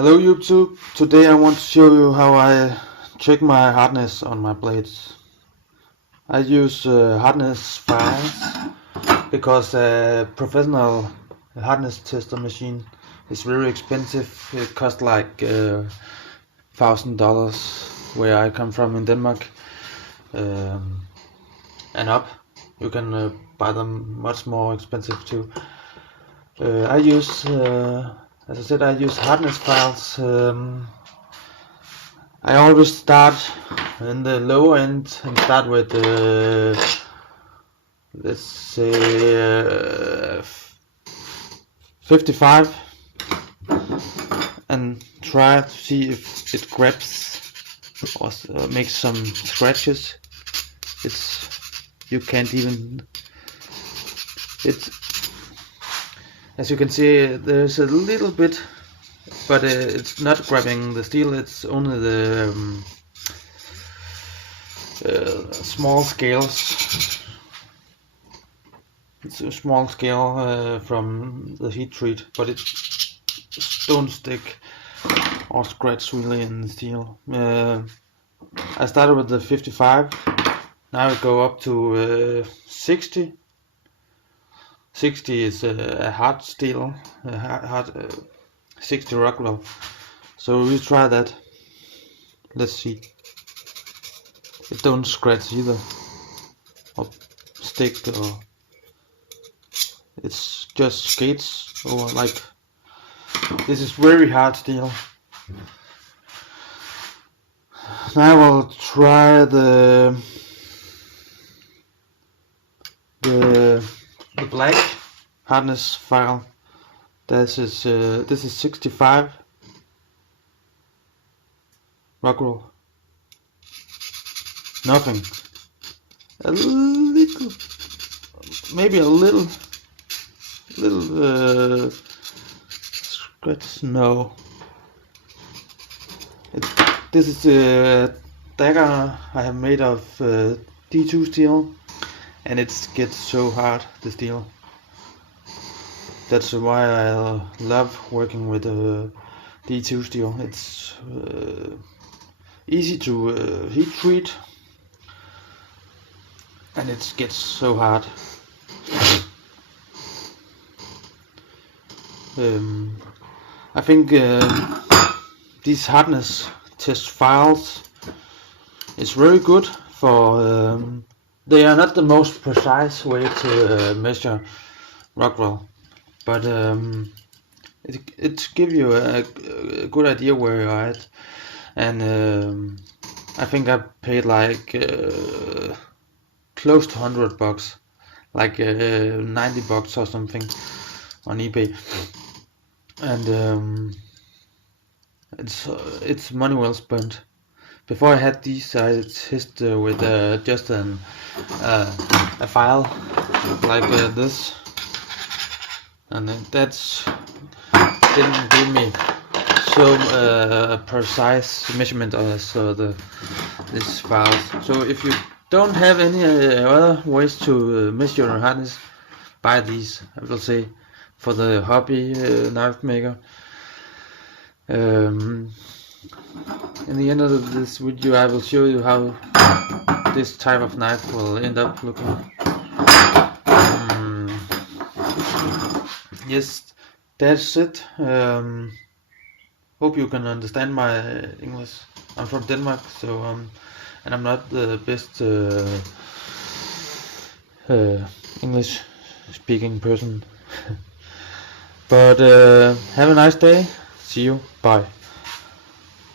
Hello YouTube, today I want to show you how I check my hardness on my blades. I use hardness files because a professional hardness tester machine is very expensive. It costs like $1,000 where I come from in Denmark and up. You can buy them much more expensive too. I use as I said, I use hardness files. I always start in the lower end and start with let's say 55 and try to see if it grabs or makes some scratches. You can't even, as you can see, there's a little bit, but it's not grabbing the steel, it's only the small scales. It's a small scale from the heat treat, but it don't stick or scratch really in the steel. I started with the 55, now I go up to 60. 60 is a hard steel, 60 Rockwell. So we try that. Let's see. It don't scratch either, or stick, or it's just skates, or like this is very hard steel. Now I will try the black hardness file. This is 65 Rockwell. Nothing. A little, maybe a little scratch. No. This is a dagger I have made of D2 steel. And it gets so hard, the steel. That's why I love working with D2 steel. It's easy to heat treat, and it gets so hard. I think these hardness test files is very good for. They are not the most precise way to measure Rockwell, but it gives you a good idea where you're at. And I think I paid like close to $100, like $90 or something on eBay, and it's money well spent. Before I had these, I tested with just a file like this, and that's didn't give me so precise measurement as this files. So if you don't have any other ways to measure your hardness, buy these. I will say for the hobby knife maker. In the end of this video I will show you how this type of knife will end up looking. Yes, that's it. Hope you can understand my English. I'm from Denmark, so and I'm not the best English speaking person. But have a nice day. See you. Bye.